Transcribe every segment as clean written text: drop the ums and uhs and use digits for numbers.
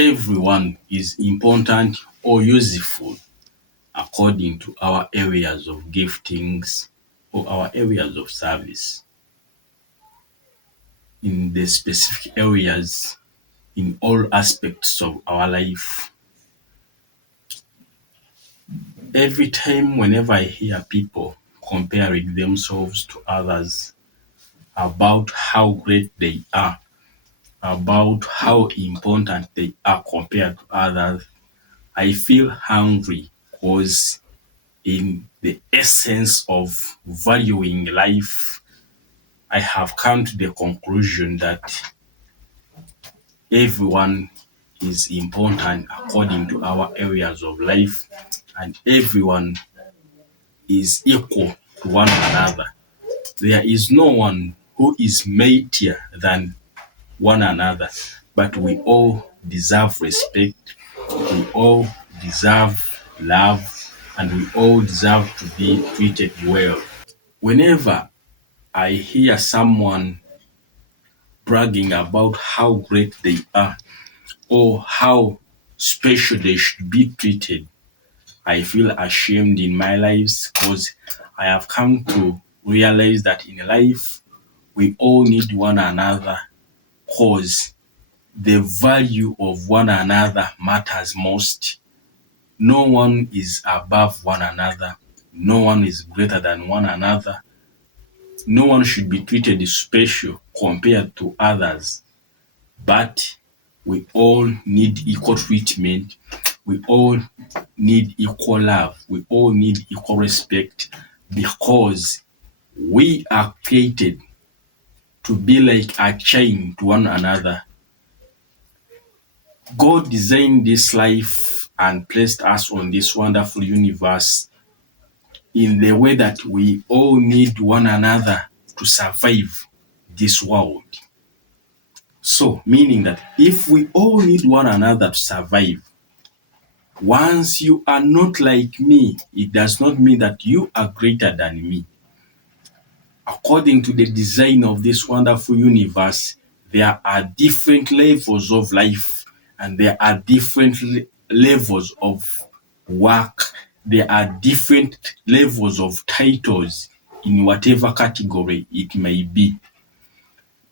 everyone is important or useful according to our areas of giftings or our areas of service. In the specific areas, in all aspects of our life, every time whenever I hear people comparing themselves to others about how great they are, about how important they are compared to others, I feel hungry because in the essence of valuing life, I have come to the conclusion that everyone is important according to our areas of life, and everyone is equal to one another. There is no one who is mightier than one another, but we all deserve respect, we all deserve love, and we all deserve to be treated well. Whenever I hear someone bragging about how great they are or how special they should be treated, I feel ashamed in my life because I have come to realize that in life we all need one another because the value of one another matters most. No one is above one another. No one is greater than one another. No one should be treated special compared to others. But we all need equal treatment. We all need equal love. We all need equal respect because we are created to be like a chain to one another. God designed this life and placed us on this wonderful universe in the way that we all need one another to survive this world. So, meaning that if we all need one another to survive, once you are not like me, it does not mean that you are greater than me. According to the design of this wonderful universe, there are different levels of life and there are different levels of work. There are different levels of titles in whatever category it may be.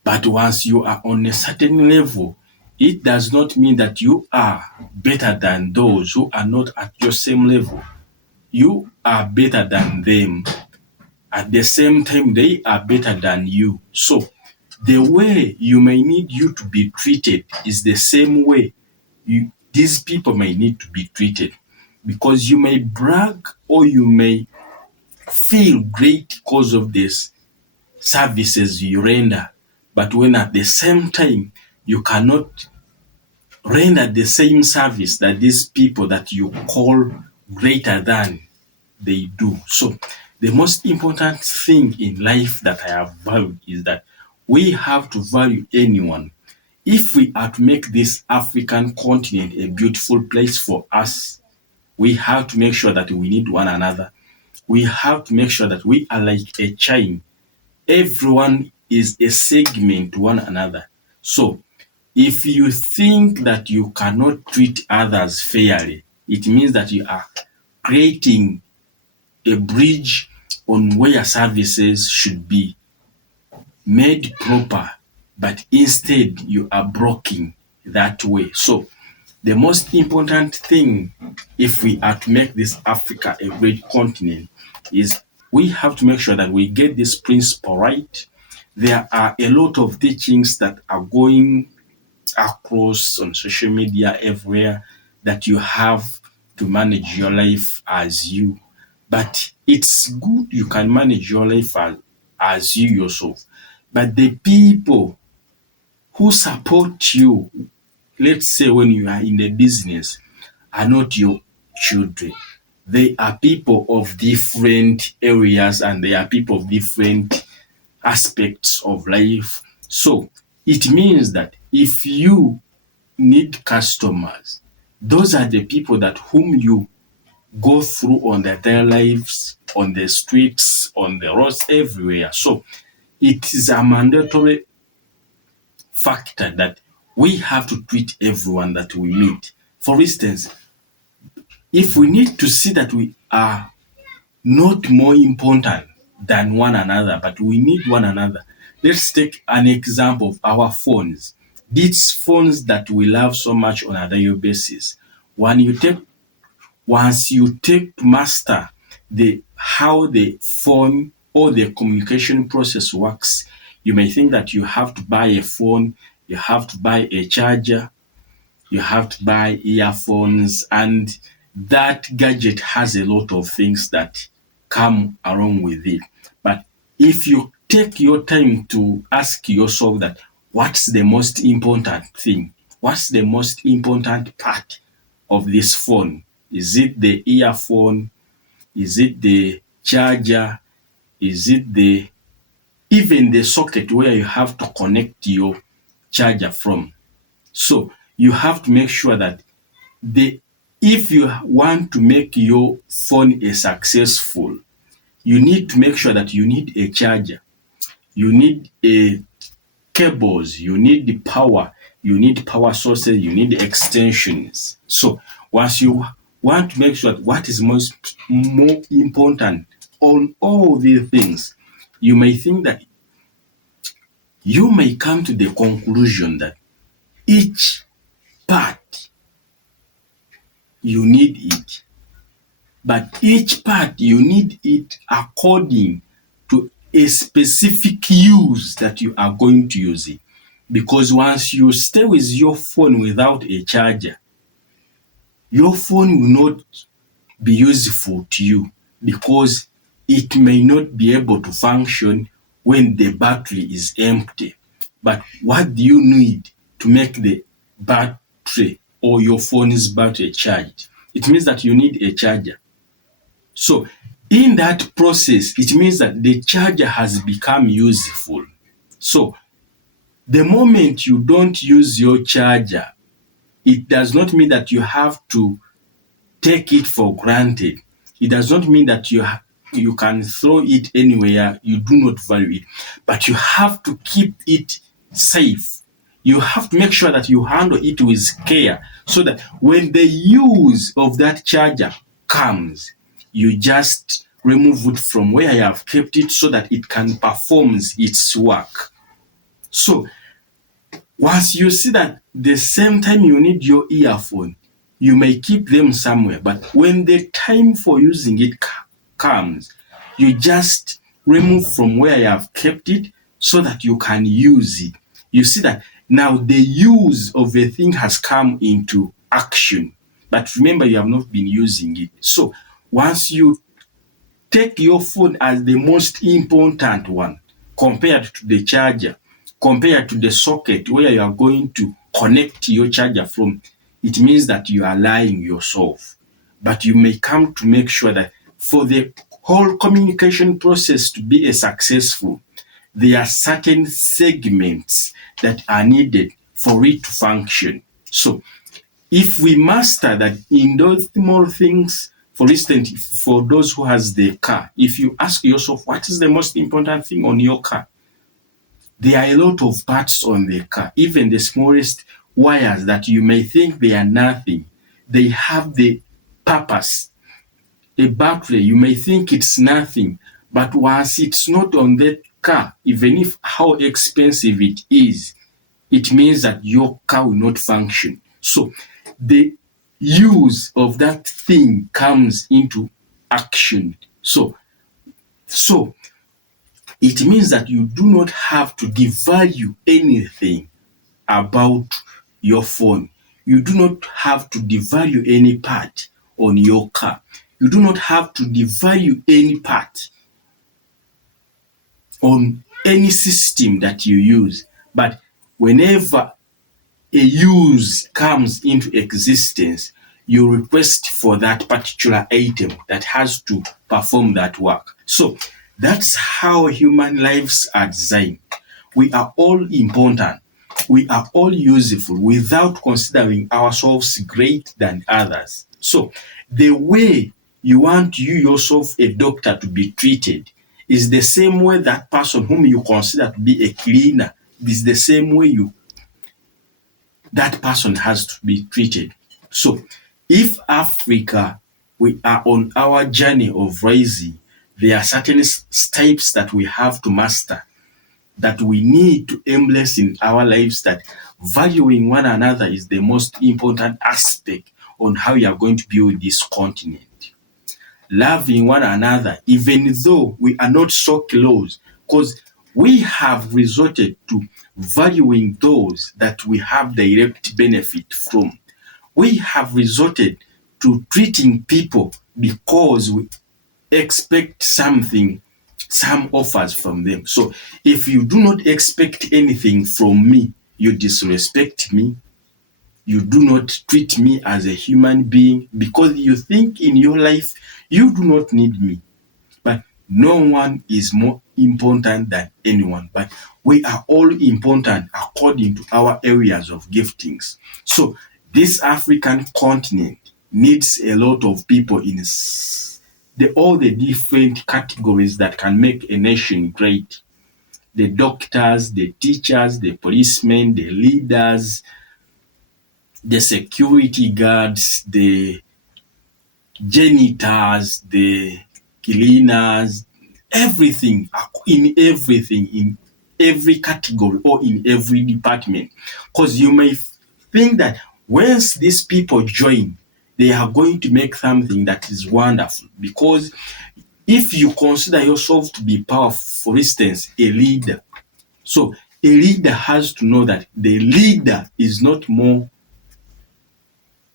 But once you are on a certain level, it does not mean that you are better than those who are not at your same level. You are better than them. At the same time, they are better than you. So the way you may need you to be treated is the same way these people may need to be treated. Because you may brag or you may feel great because of this services you render. But when at the same time you cannot render the same service that these people that you call greater than they do. So the most important thing in life that I have valued is that we have to value anyone. If we are to make this African continent a beautiful place for us, we have to make sure that we need one another. We have to make sure that we are like a chain. Everyone is a segment to one another. So if you think that you cannot treat others fairly, it means that you are creating a bridge on where services should be made proper, but instead you are blocking that way. So the most important thing, if we are to make this Africa a great continent, is we have to make sure that we get this principle right. There are a lot of teachings that are going across on social media everywhere that you have to manage your life as you. But it's good you can manage your life as you yourself. But the people who support you, let's say when you are in the business, are not your children. They are people of different areas and they are people of different aspects of life. So it means that if you need customers, those are the people that whom you go through on their lives, on the streets, on the roads, everywhere. So it is a mandatory factor that we have to treat everyone that we meet. For instance, if we need to see that we are not more important than one another, but we need one another. Let's take an example of our phones. These phones that we love so much on a daily basis. Once you take to master how the phone or the communication process works, you may think that you have to buy a phone, you have to buy a charger, you have to buy earphones, and that gadget has a lot of things that come along with it. But if you take your time to ask yourself that what's the most important thing? What's the most important part of this phone? Is it the earphone? Is it the charger? Is it even the socket where you have to connect your charger from? So you have to make sure that if you want to make your phone a successful, you need to make sure that you need a charger, you need cables, you need the power, you need power sources, you need extensions. So once you want to make sure that what is more important on all these things, you may think that you may come to the conclusion that each part you need it, but each part you need it according to a specific use that you are going to use it. Because once you stay with your phone without a charger, your phone will not be useful to you because it may not be able to function when the battery is empty. But what do you need to make the battery or your phone's battery charged? It means that you need a charger. So in that process, it means that the charger has become useful. So the moment you don't use your charger, it does not mean that you have to take it for granted. It does not mean that you can throw it anywhere, you do not value it, but you have to keep it safe. You have to make sure that you handle it with care so that when the use of that charger comes, you just remove it from where you have kept it so that it can perform its work. So once you see that the same time you need your earphone, you may keep them somewhere, but when the time for using it comes, you just remove from where you have kept it so that you can use it. You see that now the use of the thing has come into action, but remember you have not been using it. So once you take your phone as the most important one compared to the charger, compared to the socket where you are going to connect your charger from, it means that you are lying yourself. But you may come to make sure that for the whole communication process to be a successful, there are certain segments that are needed for it to function. So if we master that in those small things, for instance, for those who has the car, if you ask yourself, what is the most important thing on your car? There are a lot of parts on the car, even the smallest wires that you may think they are nothing. They have the purpose. A battery, you may think it's nothing, but once it's not on the car, even if how expensive it is, it means that your car will not function. So the use of that thing comes into action. So it means that you do not have to devalue anything about your phone. You do not have to devalue any part on your car. You do not have to devalue any part on any system that you use. But whenever a use comes into existence, you request for that particular item that has to perform that work. So that's how human lives are designed. We are all important. We are all useful without considering ourselves greater than others. So the way you want you yourself, a doctor, to be treated is the same way that person whom you consider to be a cleaner is the same way you that person has to be treated. So if Africa, we are on our journey of rising, there are certain steps that we have to master, that we need to embrace in our lives, that valuing one another is the most important aspect on how we are going to build this continent. Loving one another, even though we are not so close, because we have resorted to valuing those that we have direct benefit from. We have resorted to treating people because we expect something, some offers from them. So if you do not expect anything from me, you disrespect me, you do not treat me as a human being because you think in your life you do not need me. But no one is more important than anyone. But we are all important according to our areas of giftings. So this African continent needs a lot of people in all the different categories that can make a nation great. The doctors, the teachers, the policemen, the leaders, the security guards, the janitors, the cleaners, everything, in every category or in every department. Because you may think that once these people join, they are going to make something that is wonderful. Because if you consider yourself to be powerful, for instance, a leader, so a leader has to know that the leader is not more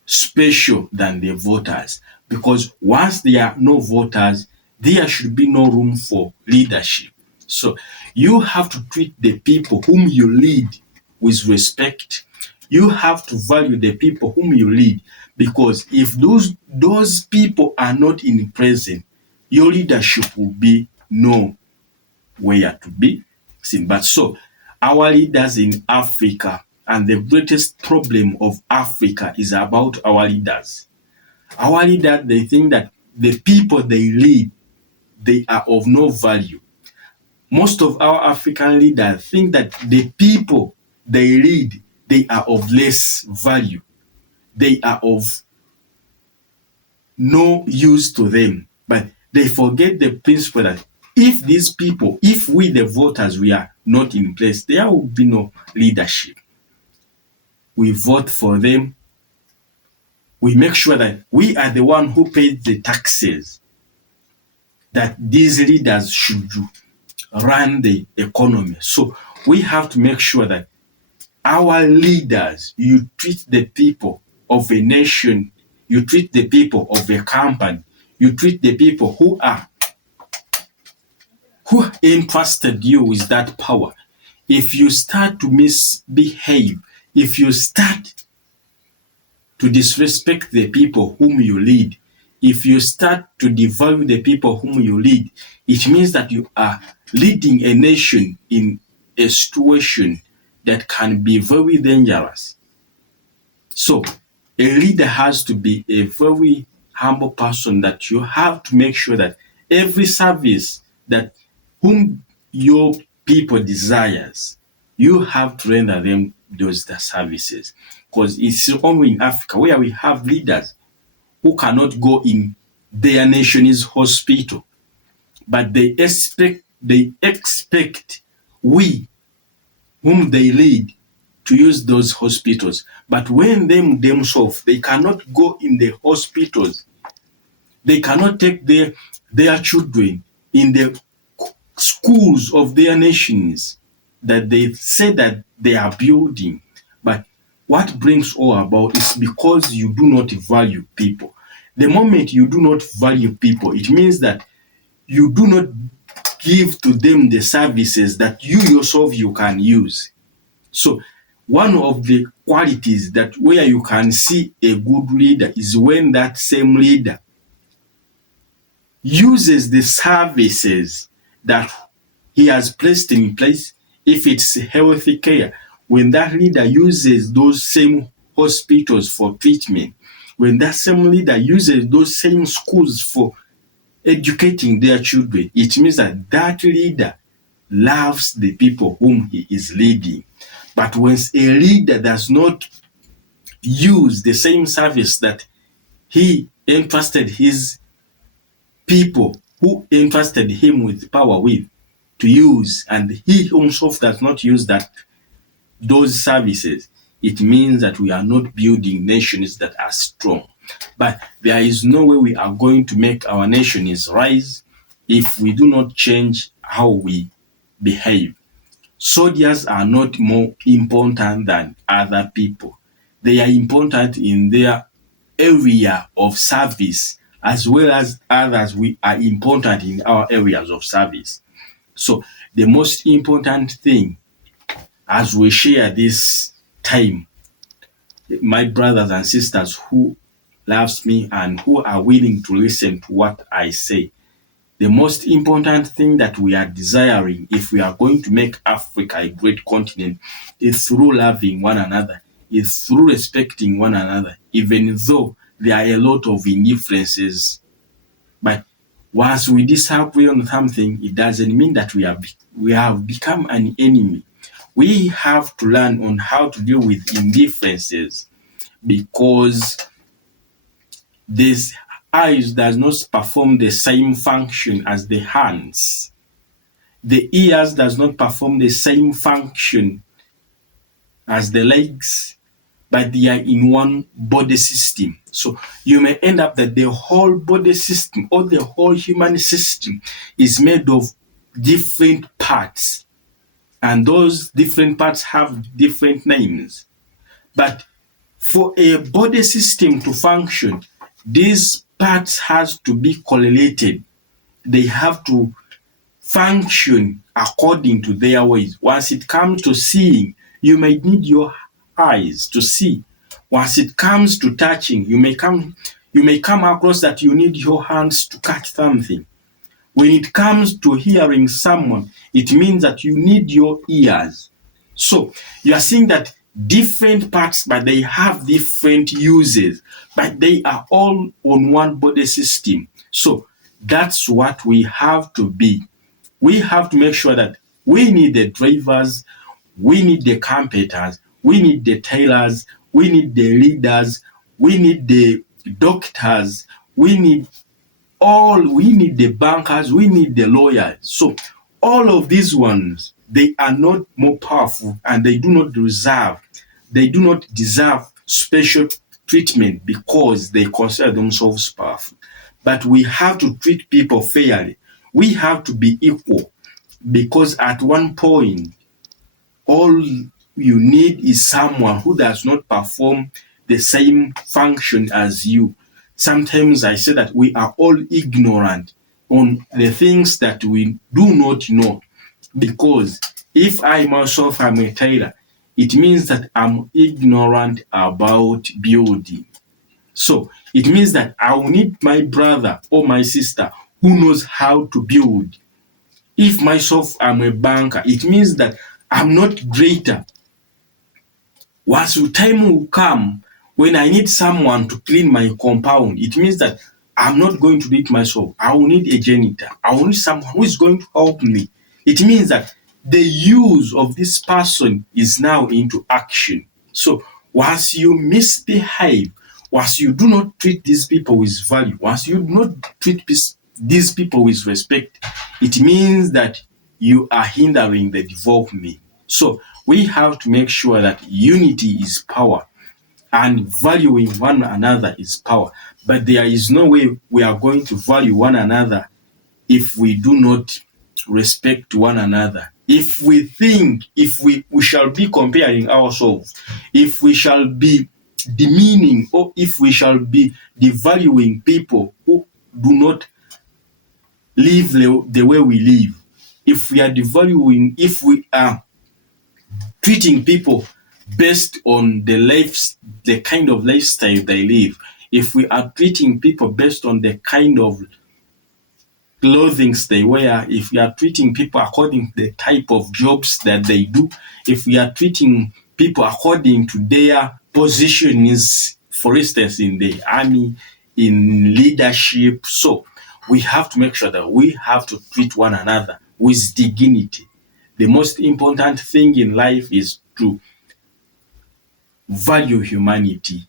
special than the voters, because once there are no voters, there should be no room for leadership. So you have to treat the people whom you lead with respect. You have to value the people whom you lead, because if those people are not in present, your leadership will be nowhere to be seen. But so our leaders in Africa, and the greatest problem of Africa is about our leaders. Our leaders, they think that the people they lead, they are of no value. Most of our African leaders think that the people they lead, they are of less value. They are of no use to them. But they forget the principle that if these people, if we the voters, we are not in place, there will be no leadership. We vote for them. We make sure that we are the one who pays the taxes, that these leaders should run the economy. So we have to make sure that our leaders, you treat the people of a nation, you treat the people of a company, you treat the people who entrusted you with that power. If you start to misbehave, if you start to disrespect the people whom you lead, if you start to devalue the people whom you lead, it means that you are leading a nation in a situation that can be very dangerous. So a leader has to be a very humble person, that you have to make sure that every service that whom your people desires, you have to render them those services. Because it's only in Africa where we have leaders who cannot go in their nation's hospital, but they expect we whom they lead to use those hospitals. But when themselves, they cannot go in the hospitals, they cannot take their children in the schools of their nations that they say that they are building. But what brings all about is because you do not value people. The moment you do not value people, it means that you do not give to them the services that you yourself you can use. So one of the qualities that where you can see a good leader is when that same leader uses the services that he has placed in place. If it's healthy care, when that leader uses those same hospitals for treatment, when that same leader uses those same schools for educating their children, it means that that leader loves the people whom he is leading. But when a leader does not use the same service that he entrusted his people who entrusted him with power with to use, and he himself does not use those services, it means that we are not building nations that are strong. But there is no way we are going to make our nations rise if we do not change how we behave. Soldiers are not more important than other people. They are important in their area of service, as well as others. We are important in our areas of service. So the most important thing as we share this time, my brothers and sisters who loves me and who are willing to listen to what I say, the most important thing that we are desiring if we are going to make Africa a great continent is through loving one another, is through respecting one another, even though there are a lot of indifferences. But once we disagree on something, it doesn't mean that we have become an enemy. We have to learn on how to deal with indifferences, because this eyes does not perform the same function as the hands. The ears does not perform the same function as the legs, but they are in one body system. So you may end up that the whole body system or the whole human system is made of different parts, and those different parts have different names. But for a body system to function, these parts has to be correlated. They have to function according to their ways. Once it comes to seeing, you may need your eyes to see. Once it comes to touching, you may come across that you need your hands to catch something. When it comes to hearing someone, it means that you need your ears. So you are seeing that different parts, but they have different uses, but they are all on one body system. So that's what we have to be. We have to make sure that we need the drivers, we need the carpenters, we need the tailors, we need the leaders, we need the doctors, we need the bankers, we need the lawyers. So all of these ones, they are not more powerful, and they do not deserve special treatment because they consider themselves powerful. But we have to treat people fairly. We have to be equal, because at one point, all you need is someone who does not perform the same function as you. Sometimes I say that we are all ignorant on the things that we do not know, because if I myself am a tailor, it means that I'm ignorant about building. So it means that I will need my brother or my sister who knows how to build. If myself am a banker, it means that I'm not greater. Once the time will come when I need someone to clean my compound, it means that I'm not going to do it myself. I will need a janitor. I will need someone who is going to help me. It means that the use of this person is now into action. So once you misbehave, once you do not treat these people with value, once you do not treat these people with respect, it means that you are hindering the development. So we have to make sure that unity is power and valuing one another is power. But there is no way we are going to value one another if we do not respect one another. If we shall be comparing ourselves, if we shall be demeaning, or if we shall be devaluing people who do not live the way we live, if we are treating people based on the kind of lifestyle they live, if we are treating people based on the kind of clothing they wear, if we are treating people according to the type of jobs that they do, if we are treating people according to their positions, for instance, in the army, in leadership, so we have to make sure that we have to treat one another with dignity. The most important thing in life is to value humanity.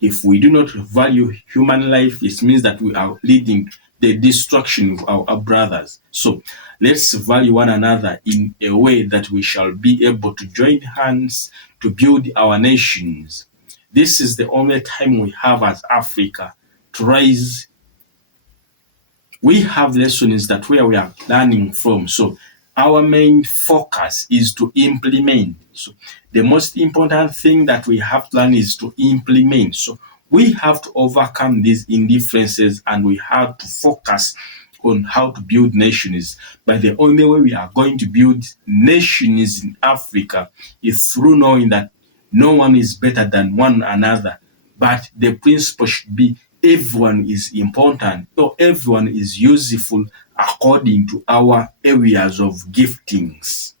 If we do not value human life, it means that we are leading the destruction of our brothers. So let's value one another in a way that we shall be able to join hands to build our nations. This is the only time we have as Africa to rise. We have lessons that where we are learning from. So our main focus is to implement. So the most important thing that we have to learn is to implement. So we have to overcome these indifferences and we have to focus on how to build nations. But the only way we are going to build nations in Africa is through knowing that no one is better than one another. But the principle should be everyone is important, so everyone is useful according to our areas of giftings.